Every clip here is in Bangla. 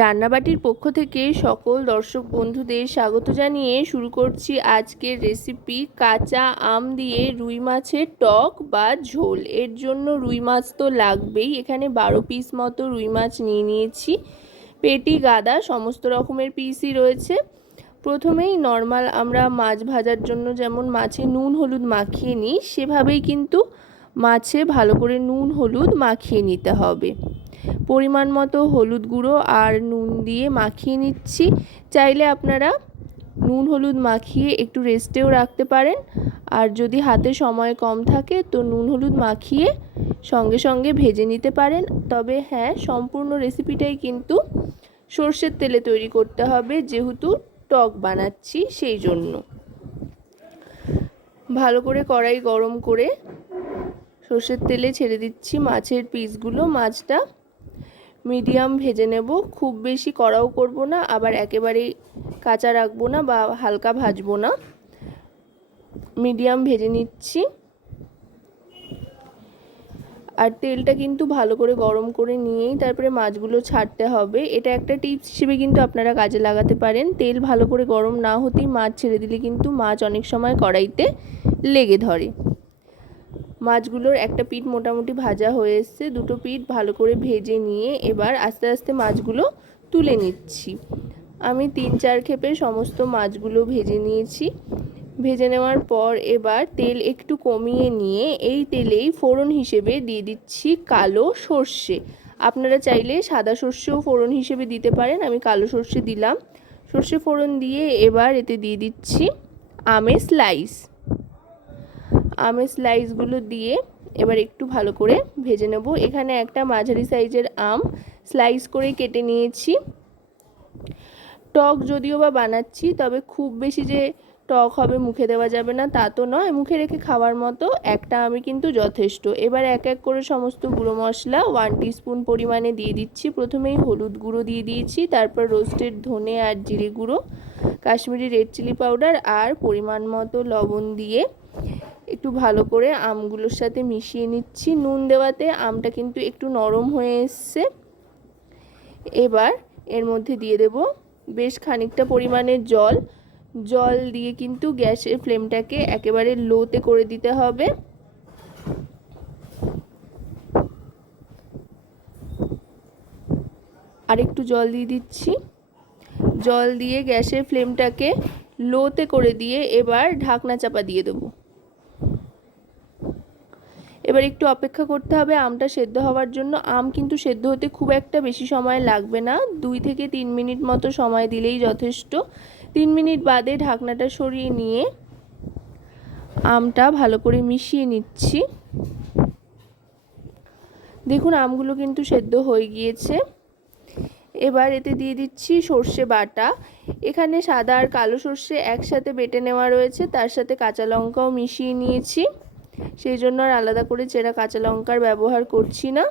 রান্নাবাটির পক্ষ থেকে সকল দর্শক বন্ধুদের স্বাগত জানিয়ে শুরু করছি আজকের রেসিপি কাঁচা আম দিয়ে রুই মাছের টক বা ঝোল। এর জন্য রুই মাছ তো লাগবেই। এখানে বারো পিস মতো রুই মাছ নিয়ে নিয়েছি। পেটি, গাদা, সমস্ত রকমের পিসই রয়েছে। প্রথমেই নর্মাল আমরা মাছ ভাজার জন্য যেমন মাছে নুন, হলুদ মাখিয়ে নিই, সেভাবেই কিন্তু মাছে ভালো করে নুন, হলুদ মাখিয়ে নিতে হবে। পরিমাণ মতো হলুদ গুঁড়ো আর নুন দিয়ে মাখিয়ে নিচ্ছি। চাইলে আপনারা নুন হলুদ মাখিয়ে একটু রেস্টেও রাখতে পারেন। আর যদি হাতে সময় কম থাকে, তো নুন হলুদ মাখিয়ে সঙ্গে সঙ্গে ভেজে নিতে পারেন। তবে হ্যাঁ সম্পূর্ণ রেসিপিটাই কিন্তু সর্ষের তেলে তৈরি করতে হবে, যেহেতু টক বানাচ্ছি সেই জন্য। ভালো করে কড়াই গরম করে সর্ষের তেলে ছেড়ে দিচ্ছি মাছের পিসগুলো। মাছটা মিডিয়াম ভেজে নেব। খুব বেশি কড়াও করব না, আবার একেবারেই কাঁচা রাখব না বা হালকা ভাজবো না। মিডিয়াম ভেজে নিচ্ছি। আর তেলটা কিন্তু ভালো করে গরম করে নিয়েই তারপরে মাছগুলো ছাড়তে হবে। এটা একটা টিপস হিসেবে কিন্তু আপনারা কাজে লাগাতে পারেন। তেল ভালো করে গরম না হতেই মাছ ছেড়ে দিলে কিন্তু মাছ অনেক সময় কড়াইতে লেগে ধরে। মাছগুলোর একটা পিঠ মোটামুটি ভাজা হয়ে এসছে। দুটো পিঠ ভালো করে ভেজে নিয়ে এবার আস্তে আস্তে মাছগুলো তুলে নিচ্ছি। আমি তিন চার খেপে সমস্ত মাছগুলো ভেজে নিয়েছি। ভেজে নেওয়ার পর এবার তেল একটু কমিয়ে নিয়ে এই তেলেই ফোড়ন হিসেবে দিয়ে দিচ্ছি কালো সর্ষে। আপনারা চাইলে সাদা সর্ষেও ফোড়ন হিসেবে দিতে পারেন, আমি কালো সর্ষে দিলাম। সর্ষে ফোড়ন দিয়ে এবার এতে দিয়ে দিচ্ছি আমের স্লাইস। আমের স্লাইসগুলো দিয়ে এবার একটু ভালো করে ভেজে নেব। এখানে একটা মাঝারি সাইজের আম স্লাইস করে কেটে নিয়েছি। টক যদিও বা বানাচ্ছি, তবে খুব বেশি যে টক হবে মুখে দেওয়া যাবে না, তা তো নয়। মুখে রেখে খাওয়ার মতো একটা আমি কিন্তু যথেষ্ট। এবার এক এক করে সমস্ত গুঁড়ো মশলা ওয়ান স্পুন পরিমাণে দিয়ে দিচ্ছি। প্রথমেই হলুদ গুঁড়ো দিয়ে দিয়েছি, তারপর রোস্টেড ধনে আর জিরে গুঁড়ো, কাশ্মীরি রেড চিলি পাউডার আর পরিমাণ মতো লবণ দিয়ে একটু ভালো করে আমগুলোর সাথে মিশিয়ে নিচ্ছি। নুন দেওয়াতে আমটা কিন্তু একটু নরম হয়ে এসছে। এবার এর মধ্যে দিয়ে দেব বেশ খানিকটা পরিমাণের জল। জল দিয়ে কিন্তু গ্যাসের ফ্লেমটাকে একেবারে লোতে করে দিতে হবে। আর একটু জল দিয়ে দিচ্ছি। জল দিয়ে গ্যাসের ফ্লেমটাকে লোতে করে দিয়ে এবার ঢাকনা চাপা দিয়ে দেবো। এবার একটু অপেক্ষা করতে হবে আমটা সেদ্ধ হওয়ার জন্য। আম কিন্তু সেদ্ধ হতে খুব একটা বেশি সময় লাগবে না। দুই থেকে তিন মিনিট মতো সময় দিলেই যথেষ্ট। তিন মিনিট বাদে ঢাকনাটা সরিয়ে নিয়ে আমটা ভালো করে মিশিয়ে নিচ্ছি। দেখুন, আমগুলো কিন্তু সেদ্ধ হয়ে গিয়েছে। এবার এতে দিয়ে দিচ্ছি সর্ষে বাটা। এখানে সাদা আর কালো সর্ষে একসাথে বেটে নেওয়া রয়েছে। তার সাথে কাঁচা লঙ্কাও মিশিয়ে নিয়েছি। সেই জন্য আর আলাদা করে চেরা কাঁচা লঙ্কার ব্যবহার করছি না।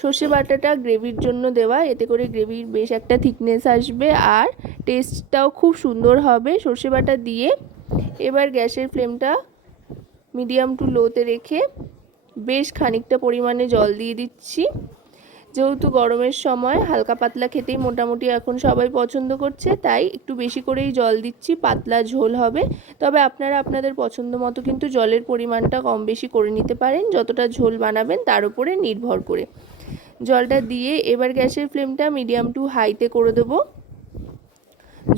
সর্ষে বাটাটা গ্রেভির জন্য দেওয়া, এতে করে গ্রেভির বেশ একটা থিকনেস আসবে আর টেস্টটাও খুব সুন্দর হবে। সর্ষে বাটা দিয়ে এবার গ্যাসের ফ্লেমটা মিডিয়াম টু লোতে রেখে বেশ খানিকটা পরিমাণে জল দিয়ে দিচ্ছি। যেহেতু গরমের সময় হালকা পাতলা খেতেই মোটামুটি এখন সবাই পছন্দ করছে, তাই একটু বেশি করেই জল দিচ্ছি, পাতলা ঝোল হবে। তবে আপনারা আপনাদের পছন্দ মতো কিন্তু জলের পরিমাণটা কম বেশি করে নিতে পারেন, যতটা ঝোল বানাবেন তার উপরে নির্ভর করে। জলটা দিয়ে এবার গ্যাসের ফ্লেমটা মিডিয়াম টু হাইতে করে দেবো।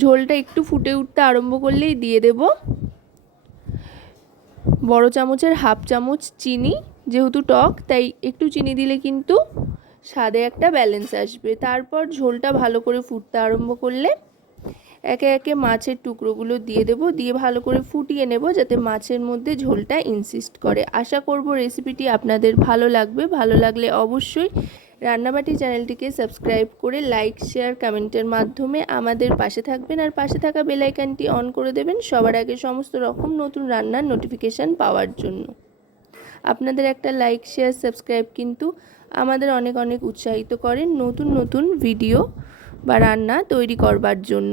ঝোলটা একটু ফুটে উঠতে আরম্ভ করলেই দিয়ে দেব। বড় চামচের হাফ চামচ চিনি, যেহেতু টক, তাই একটু চিনি দিলে কিন্তু স্বাদে একটা ব্যালেন্স আসবে। তারপর ঝোলটা ভালো করে ফুটতে আরম্ভ করলে একে একে মাছের টুকরোগুলো দিয়ে দেব, দিয়ে ভালো করে ফুটিয়ে নেব যাতে মাছের মধ্যে ঝোলটা ইনসিস্ট করে। আশা করব রেসিপিটি আপনাদের ভালো লাগবে। ভালো লাগলে অবশ্যই রান্নাবাটি চ্যানেলটিকে সাবস্ক্রাইব করে লাইক শেয়ার কমেন্টের মাধ্যমে আমাদের পাশে থাকবেন আর পাশে থাকা বেলাইকানটি অন করে দেবেন সবার আগে সমস্ত রকম নতুন রান্নার নোটিফিকেশান পাওয়ার জন্য। আপনাদের একটা লাইক শেয়ার সাবস্ক্রাইব কিন্তু আমাদের অনেক অনেক উৎসাহিত করেন নতুন নতুন ভিডিও বা রান্না তৈরি করবার জন্য।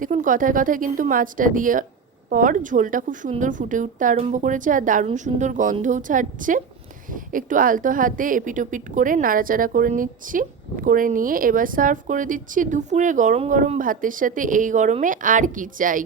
দেখুন, কথায় কথায় কিন্তু মাছটা দিয়ে পর ঝোলটা খুব সুন্দর ফুটে উঠতে আরম্ভ করেছে আর দারুণ সুন্দর গন্ধও ছাড়ছে। একটু আলতো হাতে এপিট ওপিট করে নাড়াচাড়া করে নিচ্ছি, করে নিয়ে এবার সার্ভ করে দিচ্ছি দুপুরে গরম গরম ভাতের সাথে। এই গরমে আর কি চাই?